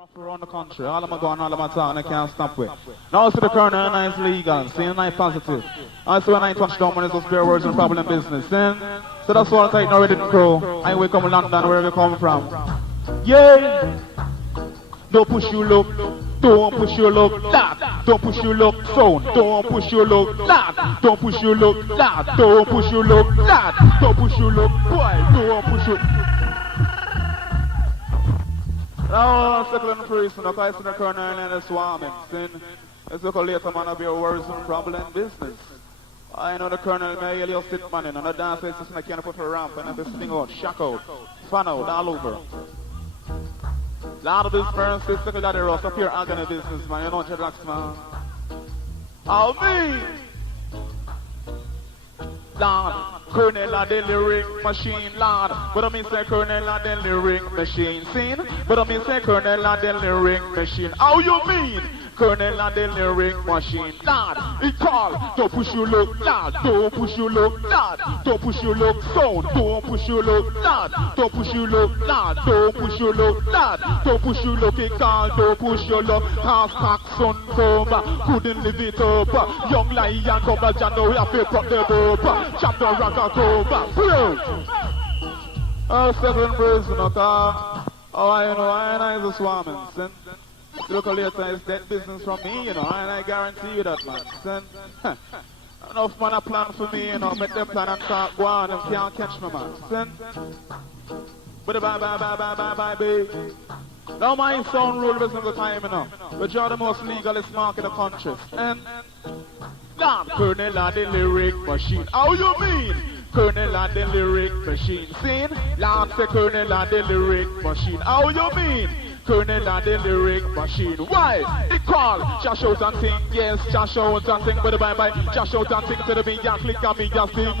Around the country, all of them going, all of them talking, they can't stop with. Now see the corner, and it's legal, see, and it's positive. I see when I touch down, when it's just bare words and problem business, then. So that's what I take now with the crew. I will come to London, wherever you come from. Yeah! Don't push your look, don't push your look, that. Don't push your look, sound. Don't push your look, that. Don't push your look, that. Don't push your look, that. Don't push your look, boy. Don't push your. Now, second person, the guys in the corner and the swarming. Then, let's look later, man, I'll be a worries and problem business. I know the colonel may yell sit man in, and the dance is just I can't put a ramp and have to sting out, shock out, fun out, all over. Lot of this first is second that roast up here agony business, man, you know what relax, man. Oh, me! Lord, Colonel of the lyric machine, Lord. But I mean say Colonel of the lyric machine, seen? But I mean say Colonel of the lyric machine. How you mean? Colonel of the lyric machine, Lord. It call, don't push your look, Lord. Don't push your look, Lord. Don't push your look, sound. Don't push your look, Lord. Don't push your look, Lord. Don't push your look, Lord. Don't push your look, it call, don't push your look. Half Saxon come, couldn't live it up. Young lion come, but you know we have to put the boat. Chapter rock a come, oh, second person, okay. Oh, I know, I is a swarming, son. Look later, it's that business from me, you know, and I guarantee you that, man. Son, enough man a plan for me, you know, make them plan and start go on and can't catch me, man. Son, but bye, baby. Now my sound rule every single time, you know. But you're the most legalist mark in the country. And Lord, Colonel of the lyric machine. How you mean? Colonel of the lyric machine. Seen? Lord say Colonel of the lyric machine. How you mean? Colonel of the lyric machine. Why? It call. Just shout and sing. Yes, just shout and sing. But bye. Just shout and sing to the beat. Just click on me, just sing.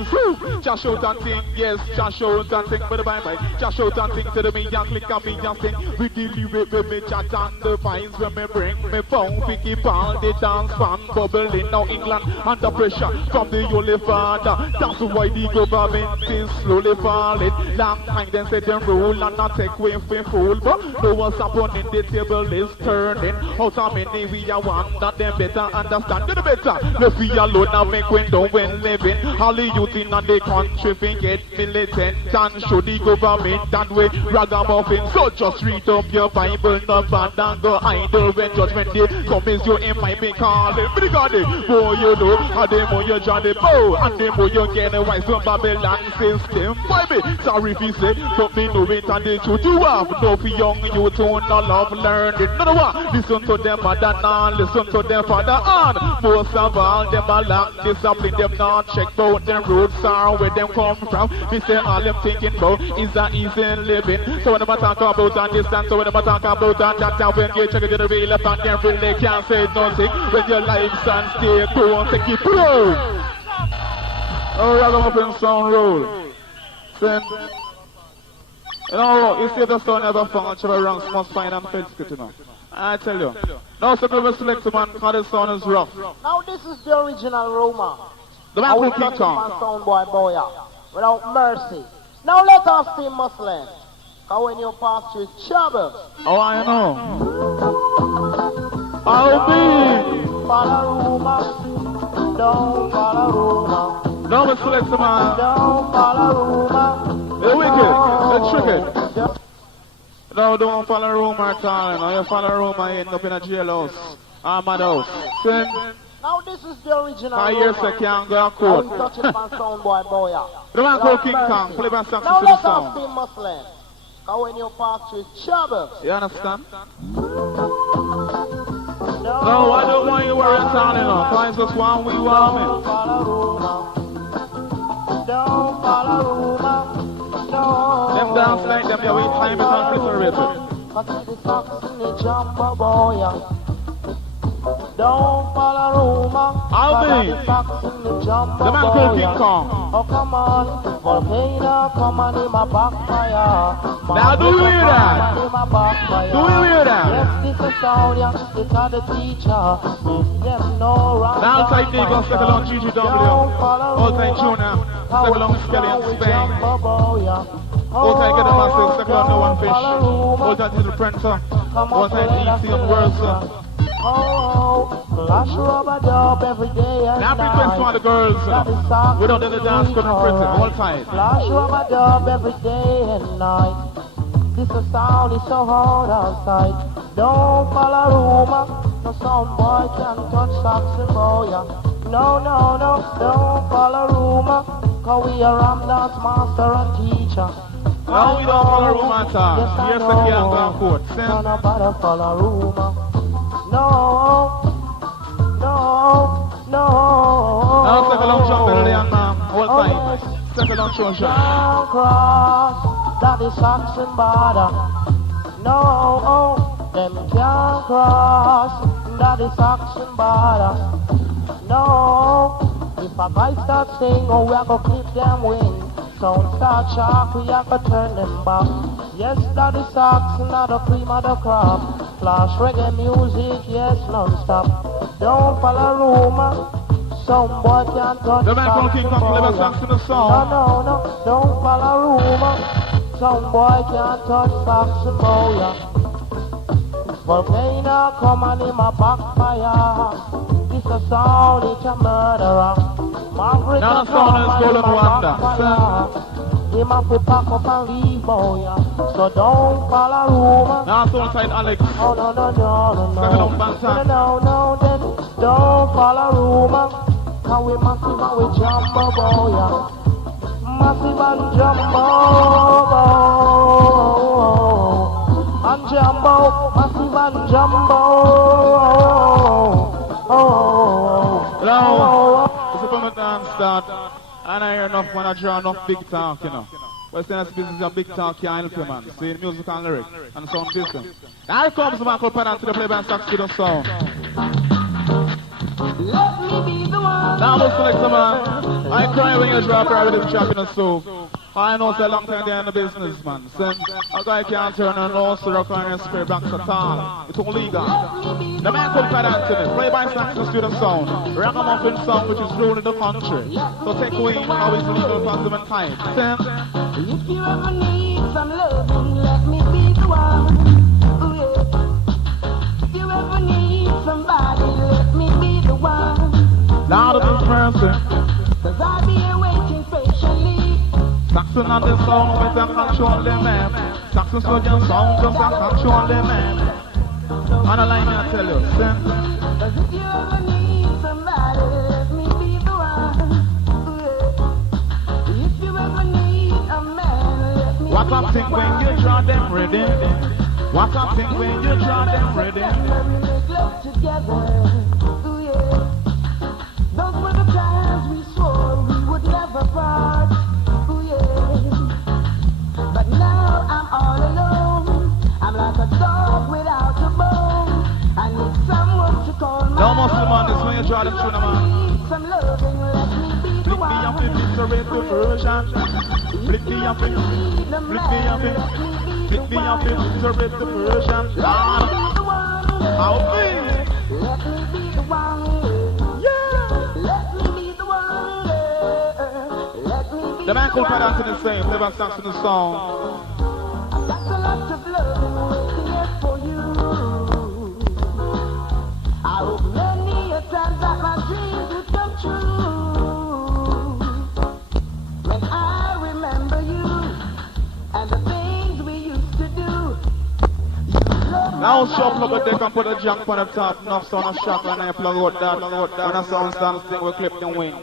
Just shout and sing. Yes, just shout and sing. But bye. Just shout and sing to the beat. Just click on me, just sing. With the lyric, with me chat and the vines. When me bring me phone, we keep all the dance fan bubbling. Now England under pressure from the Holy Father. That's why the government is slowly falling. Long time then say them rule and not take away from fool. But no one's up in the table is turning. How so many we are one that them better understand. Do the better. Let's be alone and make window when living. All the youth in the country we get militant and show the government that way ragamuffin. So just read up your Bible, not bad and go idle when judgment day comes. You in my be calling. Because the more you know, and the more you draw the bow, and the more you get a wise from Babylon system. Why me? Sorry if you say, but me know it and the truth you have. No for young you don't no love learned it. No one listen to them mother and listen to them father and most of all them a lack discipline. Them not check out them roots are where them come from. Me say all them thinking about is a easy living. So when them talk about and distance, so when them talk about and that time when you check it in the real up and them really can't say nothing. When your life stand still, go on take it through. Oh, ragamuffin sound roll. Send. You know, you see the son never found each other ranks must find and fence it, you know. I tell you. Now, so we select a man because the sound is rough. Now, this is the original Roma. The man who King Kong. Sound boy Boya, without mercy. Now, let us see Muslim. Because when you pass through trouble. Oh, I know. I'll be. Follow Roma. Don't follow Roma. Now, we select a man. Don't follow Roma. They're wicked, they're tricky. No, don't follow rumor at all. No, you follow rumor, you end up in a jailhouse. A madhouse. Now this is the original. 5 years I can't go to court. We touch it on sound boy Boya. The man called King Kong, play by Saxon Sound. Now let us be Muslim. Because when you pass through trouble. You understand? No, I don't want you worrying at all, you know. Because it's just one we want me. Don't follow rumor. Don't follow rumor. No. Them dance like them, yeah, we time it and obliterated. Cause the Saxon is jumper boy. Don't follow rumor. I'll be. The man called King Kong. Oh, come on. Volcano, come on in my backfire. Now do you hear that? Do you hear that? Yes, this is sound, yeah. It's not the teacher. Yes, no right. Now type name on second on GGW. All time tune now. Second on Skelly and Spain. Hold tight, get the massive, second on the one fish. Hold tight to the printer. Hold tight, easy on words, sir. Flash rubber dub every day and now big friends for the girls, without any dance couldn't print it, hold tight. Flash rubber dub every day and night. This sound is so hard outside. Don't follow rumor, no some boy can touch Saxon boy. No, no, no, don't follow rumor, cause we are Ram dance master and teacher. No, we don't follow rumor at all. Here's the key and go court. No, nobody follow rumor. No, no, no. Now take a long shot, Billy and ma'am. Hold tight. Take a long shot. Down cross, that is Saxon border. No, them can't cross, that is Saxon border. No, if a guy start sing, oh, we are gonna clip them wings. Sound start sharp, we have to turn them back. Yes, that is Saxon, not the cream of the crop. Flash reggae music, yes, non-stop. Don't follow rumor, some boy can't touch the man from King Kong, live a Saxon the song. No, no, no, don't follow rumor, some boy can't touch Saxon boy. Volcano come on in my backfire. This a sound, it's a murderer. Maverick now the sound is golden wonder. He must be pack up and leave, boy. So don't follow rumor. Now sound tight, Alex. Oh, no, no, no, no, no. Second on Bantan. No, no, then don't follow rumor. Cause we massive and we jumbo, boy. Massive and jumbo, and jumbo, massive and jumbo. Now, it's a permanent dance start. And I hear enough when I draw enough big talk, you know. Well, since business is a big talk, you help you, man. See, music and lyrics and sound system. Here comes Michael Penn to the Playboy Sax Studio sound. Let me be the one. Now, let's select some, I cry when you drop her with the champion of soul. I know it's a long time there in the business, man. Since a guy can't turn a nose to rock on his spirit back at all. It's all legal. The man called Pat Anthony, Playboy Saxon Studio sound. Ragamuffin sound which is ruling the country. So take away how is legal, custom and tight. If you ever need some loving, let me be the one. Ooh, yeah. If you ever need somebody, let me be the one. Lord of His mercy. Cause I'll be waiting patiently. Saxon on the song with a control the man. Saxon soldier sound just a control the man. On the line I tell you, cause if you ever need somebody, let me be the one. If you ever need a man, let me what be I think the when one. you draw them ready. What I think when you draw them ready. We make love together. Ooh, yeah. Those were the times we swore we would never part. Ooh, yeah. But now I'm all alone. I'm like a dog without a bone. I need someone to call my No Muslim on this when you draw them through the man. need some loving, let me be the Flick me one. up in the version. Flick me up in, flick me up in, flick me up in the version. How big? Let me be the one. Let me be the one. Let me be The man called Pat one. Anthony saying, Playboy Saxon the song. I've got a lot of love here for you. I hope many a times that my dreams would come true. When I remember you and the things we used to do. Now show plug a deck and put a jump on the top. Enough sound of shock and I plug out that. When a sound stands still, we clip them wing.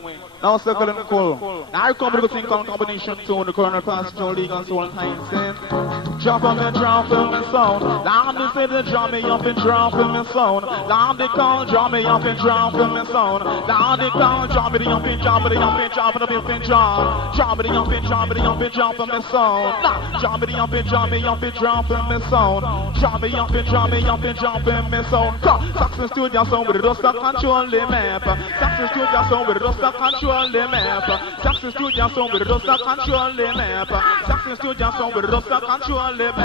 Now circle and cool. Now I come with the thing called combination tune. The Colonel Pastor League and Soul and Time saying, jump on me, drum, film and sound. Now they say they drum me up and drum, film and sound. Now they call drum me up and drum, film and sound. Now they call drum me up and drum, me up and drum, me up and drum. Drum me up and drum, me up and drum, film and sound. Drum me up and drum, me up and drum, film and sound. Drum me up and drum, me up and drum, film and sound. Saxon Studio sound with the dust that control the map. Saxon Studio sound with the dust that control the map. Saxon Studio sound with the dust that control the map. Saxon Studio sound with us a control them.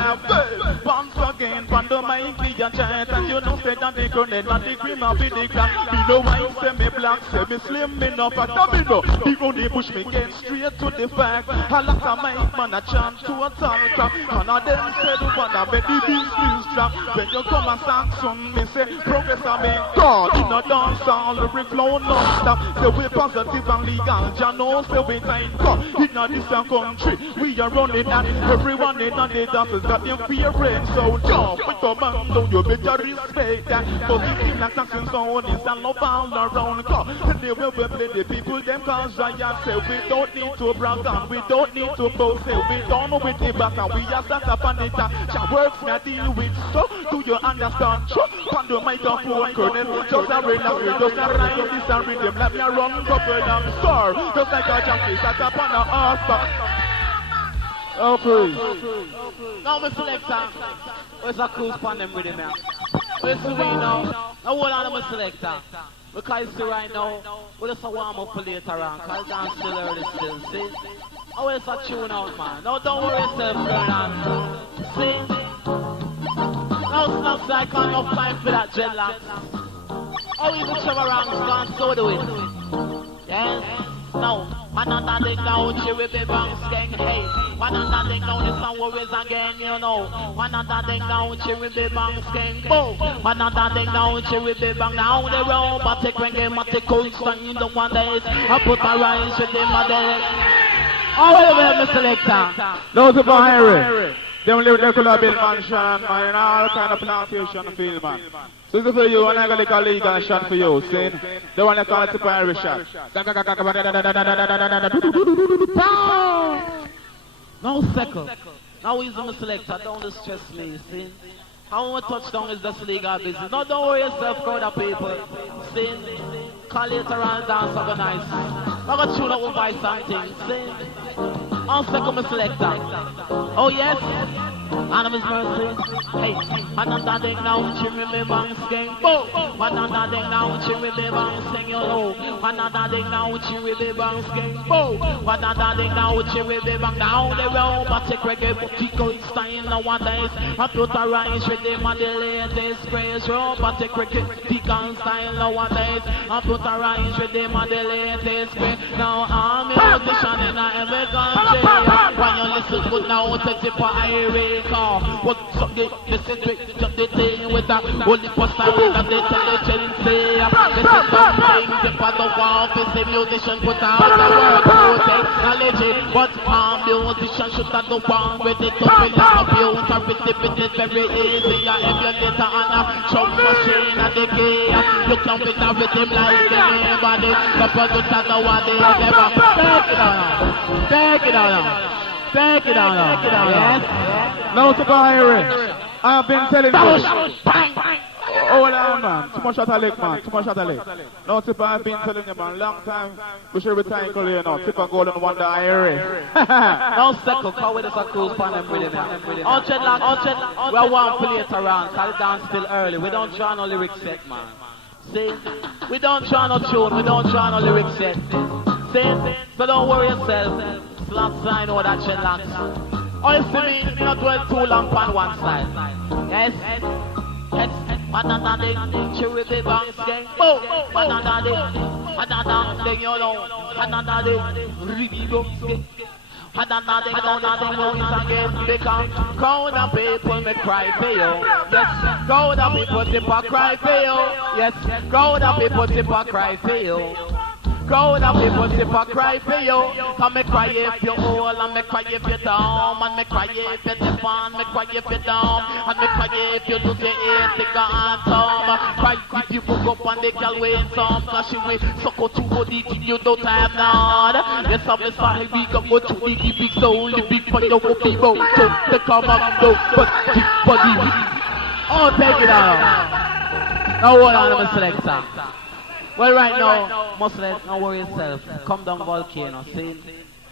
Once again, from the mic, we a chant, and you know say that the grenade and the cream of the clan. Me no white, say me black, say me slim, me no fat, me no. People they push me get straight to the fact. A lot of mic man a chant to a town crap. None of them say the one that bet the business trap. When you come a Saxon, me say Professor me God. In a dance all the brick flow non-stop. Say we positive and legal, ya know say we time cut. In a distant country, we are running and everyone in the dancers got them fearing. So jump with the man, don't you better respect that. Cause it seems like Saxon Sound is a love all around. And they will play the people, them cause Ryan say we don't need to brag and we don't need to boast. Say we don't know with the back and we are sat up on it. She works me deal with so. Do you understand? On the microphone, Colonel, just a relax, just a rhyme, this a rhythm, let me run couple them sir. Just like a junkie sat up on a horseback. Oh please. Now my selector, where's a cruise pan them with him now? Where's the way now? Now hold on to my selector. Because you see right now, we'll just warm up for later on, because dance still early still, see? Oh, it's a tune out, man. No, don't worry yourself, Colonel. See? No snaps like enough time for that jet lag. Oh, even Trevor Ranks gone, so do it. Yes? No, another thing down, she will be bang skeng, hey. Another thing down, it's some worries again, you know. Another thing down, she will be bang skeng, boom. Another thing down, she will be bang down the road. But take when game, but take cold stand in the one days. I put my rise with them, my day. Oh, wait a minute, Mr. Selector. Those of Harry. Them live there could have been mansion and all kind of plantation field, man. So this is for you, and I got like a legal shot for you, see? The one that call it a Irish shot. No second. Now he's the selector, don't stress me, see? How one touchdown is just legal business. No, don't worry yourself, crowd of people. See? Call later on, dance organize. I'm going to tune up and buy something, see? On second, my selector. Oh yes? Animal's mercy. Hey, another thing now, she remember sing. Boom! Another thing now, she remember sing. You know. Another thing now, she remember sing. Boom! Another thing now, she remember down the road. But take reggae, but she go style nowadays. I put her eyes with them on the latest craze road. But take reggae, she can style nowadays. I put her eyes with them on the latest craze. Now I'm a musician in every country. When you listen good now, take it for Irish. What's up, this is just the thing with that holy poster and they tell the children say this is something the father wall is a musician put out the work for technology, but musician should not go wrong with it to be like a computer with it very easy. You emulator on a drum machine and the key you can fit a rhythm like anybody. The producer know what they have never. Take it on. Yes. No to Harry. I've been telling you. Hold on, man. Too much shot a leg, man. Too much shot a leg. No, Tipper, I've been telling you, man. Long time. We should recycle here now. Tipper Golden Wonder Harry. No second. Call with us a cruise pan and bring it now. On jet lag. We are one play later on. Cause the dance still early. We don't try no lyrics set, man. See? We don't try no tune. We don't try no lyrics set. See? So don't worry yourself. Slots I know that jet lag. Oh, you see me, you not dwell too long on one side. Yes? Yes. Another day, she will be bang gang. Boom! Another day, you know. Another day, really go gang. Another day, movies again. Because crowd of people may cry for you. Yes, crowd of people tip cry for you. Yes, crowd of people tip cry for you. Crowd of people tip cry for you. And me cry if you old, and me cry if you down, and me cry if you tip on, me cry if you down, and me cry if you lose your ear, take a some. Cry if you book up and they can wait some. Cause she will suck out to body till you don't have none. Yes, I'm sorry, we can go to the big soul, the big for your people. So they come up, go, but keep body. Oh, take it out. Now hold on, I'm a selector. Well, right now, Muslim, don't worry yourself. Come down, volcano, see?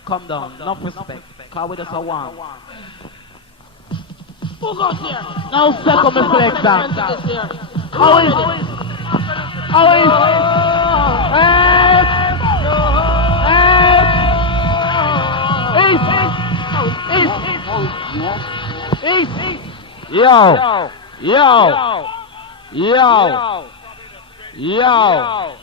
Come down, enough respect. Cause we just a one. Who goes here? Now, second, Mr. Selector. How is it? East! East. Yo. Yo. Yo. Yo.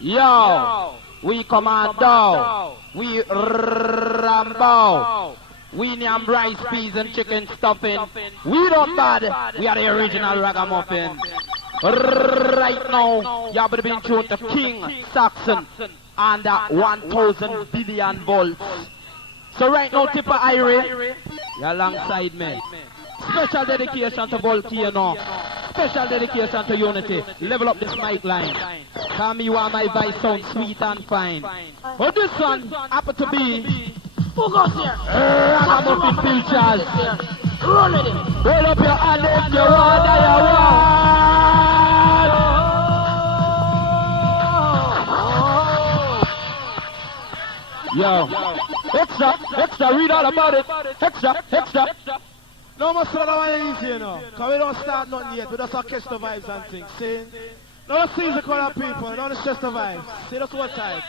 Yo. We commando. We Rambo. We name rice, peas and chicken stuffing. We don't bad. We are the original ragamuffin. Right now, you have been tuned to King Saxon and 1,000 billion volts. So right now, Tipper Irie, you're alongside me. Special dedication to Volcano. Special dedication to Unity. Level up this mic line. Tell me why my voice sounds sweet and fine. But this one happen to be Who goes here? Ragamuffin Pictures. Roll it in. Roll up your hand if you want, you want. Yo, extra, read all about it. Extra. No more slow down easy, you know. Because we don't start nothing yet. We just catch the vibes and things. See? No seize the color people. Don't stress the vibes. See, that's what time.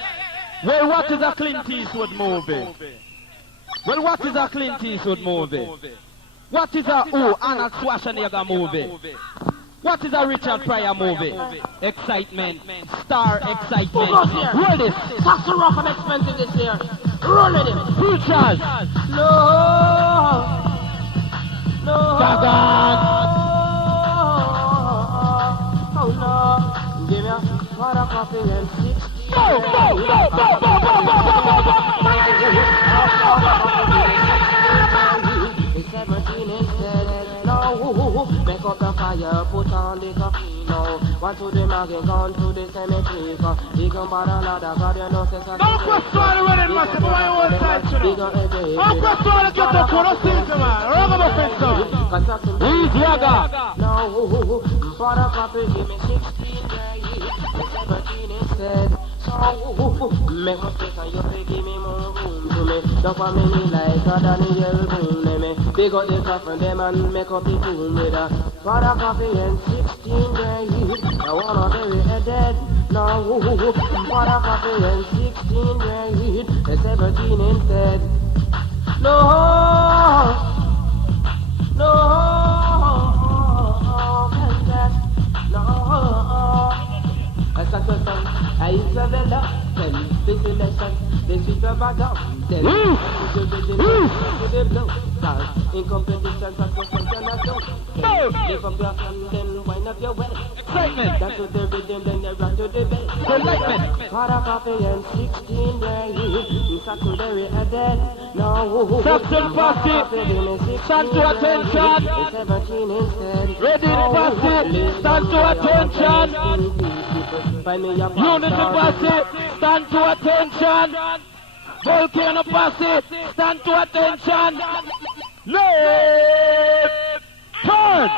Well, what is a Clint Eastwood movie? Well, what is a Clint Eastwood movie? What is a Arnold Schwarzenegger movie? What is a Richard Pryor movie? Excitement. Star excitement. Who goes here? Roll it. Saxon rough and expensive this year. Roll it in. Features. No. Gagan. Oh no. Give me a pot of coffee and 6. Go. It's 17 instead. No. Make up the fire, put on the coffee now. One to the market, gone to the cemetery. He can buy another, God, you know, says Don't question all the running massive, but why you want to touch it? Don't question all the get the corner season, man. Ragamuffin song. Who's Yaga? No. For the coffee, give me 16 days. 17 instead. So, make us take a you give me more room to me. Don't for me like a Daniel Boone, me. Big up the coffin, them and make up the tune with a pot of coffee and 16 days. I wanna bury a dead. No, pot of coffee and 16 days. 17 instead. No, I suck a song, I used to the love, this election, this is the bottom, then the blow, in competition, such a song, and I don't, live up your hand, then wind up your way, Excitement. that's to the rhythm, then you run to the bed, Enlightenment. pot of coffee and 16 days, in Saxon bury a dead, no, Saxon Party, stand to attention. 17 instead, Ready Party, stand to attention. Unity Party, stand to attention. Volcano Party, stand to attention. Left, turn.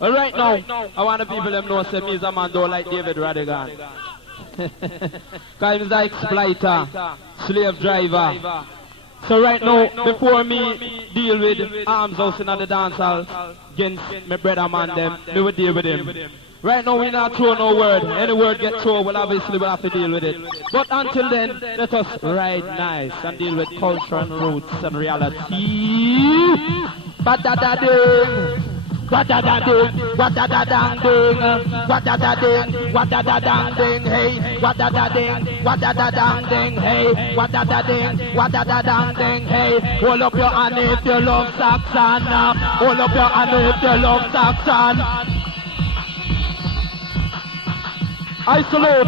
All right now, I want the people them know say me is a man don't like David Radigan. Because he's an exploiter, slave driver. So right now, before me deal with arms house in the dance hall against my brother man them, me will deal with him. Right now we not throw no word. Any word get thrown, well obviously we'll have to deal with it. But until then, let us ride nice and deal with culture and roots and reality. Ba-da-da-ding, wa-da-da-ding, wa-da-da-dang-ding, wa-da-da-ding, wa-da-da-dang-ding, hey, wa-da-da-ding, wa-da-da-dang-ding, hey, wa-da-da-ding, wa-da-da-dang-ding, hey. Hold up your hand if you love Saxon, hold up your hand if you love Saxon. Isolate.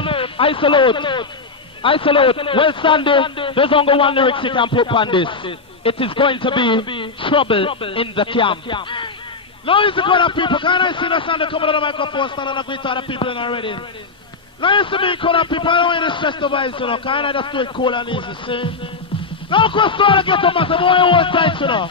Well, Sandy, there's only one lyrics you can put on this. It is going to be trouble in the camp. Now is the kind of people. Can I see the sound coming out of the microphone, stand and greet other people in already? Now is the me kind of people. I don't want to stress the vibes, you know. Can I just do it cool and easy, see? Now question to get to massive boy one tight, you know.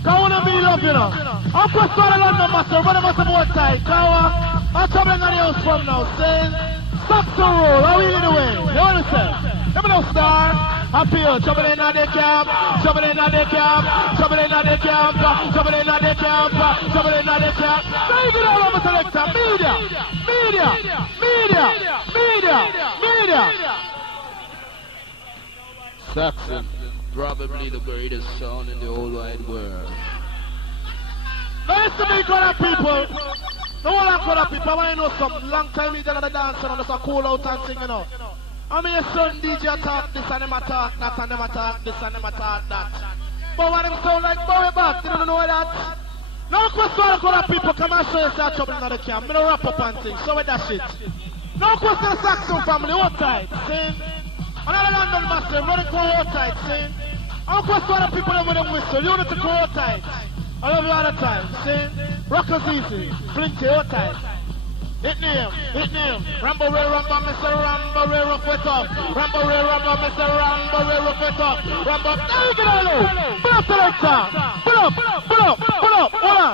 Can wanna be love, you know. I'm question to London massive, but massive one tight. I'm traveling on the house from now, see? Saxon roll, how we in the way? You understand? Let me know, star. I'm here, jumping in on the camp, jumping in on the camp, jumping in on the camp, jumping in on the camp, jumping in on the camp. Now you get all over selector. Media. Saxon. Probably the greatest sound in the whole wide world. Listen to me, color people. The whole of color people, I want to know something. Long time we did the dance and just a cool out and sing, you know. I mean, your son DJ talk this and them talk that and them talk this and them talk that. But when them sound like Bowie back, you don't know that. No question of color people, come and show you some trouble in the camp. I'm going to wrap up and sing, so with that shit. No question of Saxon family, hold tight, see? Another London master, running to hold tight, see? No question of people that with them whistle, unity to hold tight. I love you all the time, see? Rockers easy, flinty, hold tight. Hit name, Rambo Ray Rambo, Mr. Rambo Ray rough it up. Rambo Ray Rambo, Mr. Rambo Ray rough it up. Rambo, there you get all low. Pull up the right side. Pull up, hold on.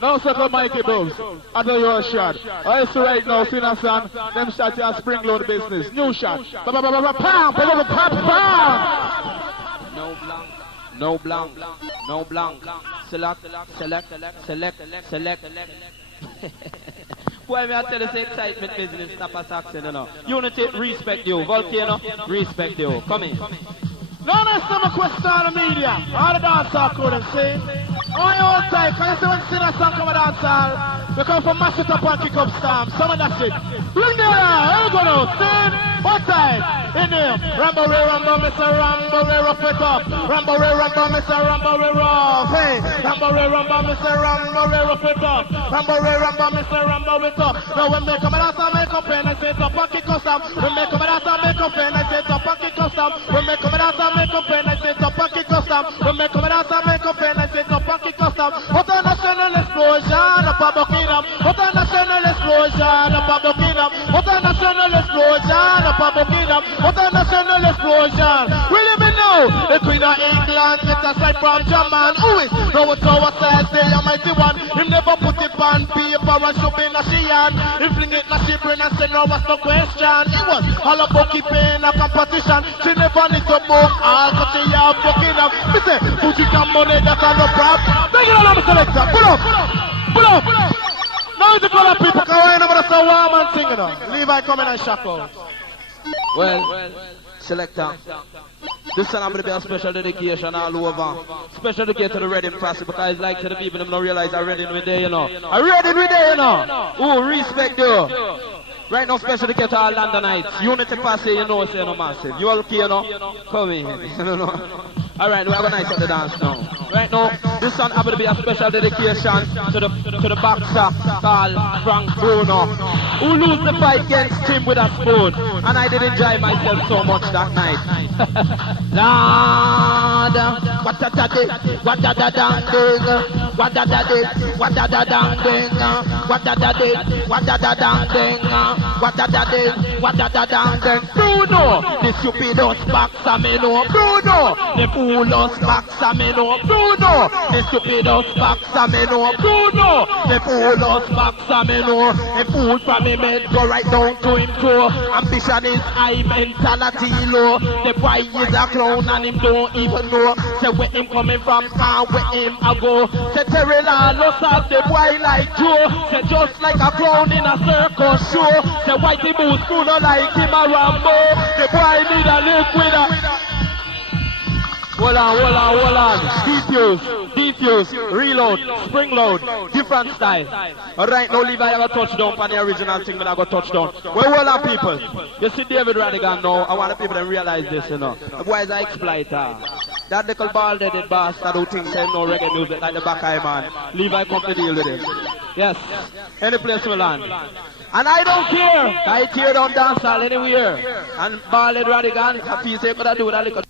Now circle Mikey Bulls. I know you're a shot. I used to right now, see that son? Them shots here spring load business. New shot. No blank. Select. Boy, me I tell you, this excitement business, stop a Saxon, you know. Unity, respect you. Volcano, respect you. Come in. No, that's not a question on the media. All the dancehall couldn't see. All you hold tight, can you see when you see that song come a dancehall? We come from mash it up and kick up stamps. Some of that shit. Bring them out. How you go now? See? Hold tight. In there. Rambo Ray Rambo, Mr. Rambo Ray rough it up. Rambo Ray Rambo, Mr. Rambo Ray rough. Hey. Rambo Ray Rambo, Mr. Rambo Ray rough it up. Rambo Ray Rambo, Mr. Rambo it up. Now when they come a dance and make up and I say it up and kick up stamp. When they come a dance and make up and I say it up and kick up stamp. When they come a dance and make up and I say it up and kick up stamp. When they come a dance and make up and I say it up and kick up stamp. What a national explosion up a Buckingham. What a national explosion up a Buckingham. What a national explosion up a Buckingham. What a national explosion. We live in now. The Queen of England get a side from German. Who is? Now it's our size, they are mighty one. Him never put it on paper and show in a Sheehan. He fling it na she brain and say no was no question. It was all about keeping a competition. She never need to move all cause she have Buckingham. Me say, Fuji can money that's no problem. Bring it on the selector. Pull up. Now it's the color people can wear number so warm and sing it on. Levi coming and shock out. Well, selector. This time I'm going to be a special dedication all over. Special dedication to the Reading Fast because it's like to the people them don't realize I'm Reading with there, you know. I'm Reading with there, you know. Ooh, respect you. Right now, special dedication to all Londonites. Unity Fast, you know, say no massive. You all okay, you know? Come in. Alright, we have a nice on the dance now. Right now, this one happen to be a special dedication to the boxer called Frank Bruno, who lose the fight against him with a spoon. And I did enjoy myself so much that night. Lord, what da da ding, what da da dang ding, what da da ding, what da da dang ding, what da da ding, what da da dang ding, what da da ding, what da da dang ding. Bruno, the stupidest boxer me know. Bruno, the foolest boxer me know. Bruno, the stupidest boxer me know. Bruno, the foolest boxer me know. A fool from him head go right down to him toe. Ambition is high, mentality low. The boy is a clown and him don't even know. Say where him coming from and where him a go. Say Terry Lawless have the boy like Joe. Say just like a clown in a circus show. Say Whitey Boots Bruno like him a Rambo. The boy need a liquid. Hold on. Defuse, reload, spring load, different style. Alright, now Levi have a touchdown for the original thing, but I got touchdown. Well, hold on, people. You see David Radigan now, I want the people to realize this, you know. The boy is an exploiter. That little bald-headed bastard who thinks there's no reggae music like the Bakai man. Levi come to deal with him. Yes, any place we land. And I don't care. I tear down dancehall anywhere. And bald-headed Radigan, if he say could I do that little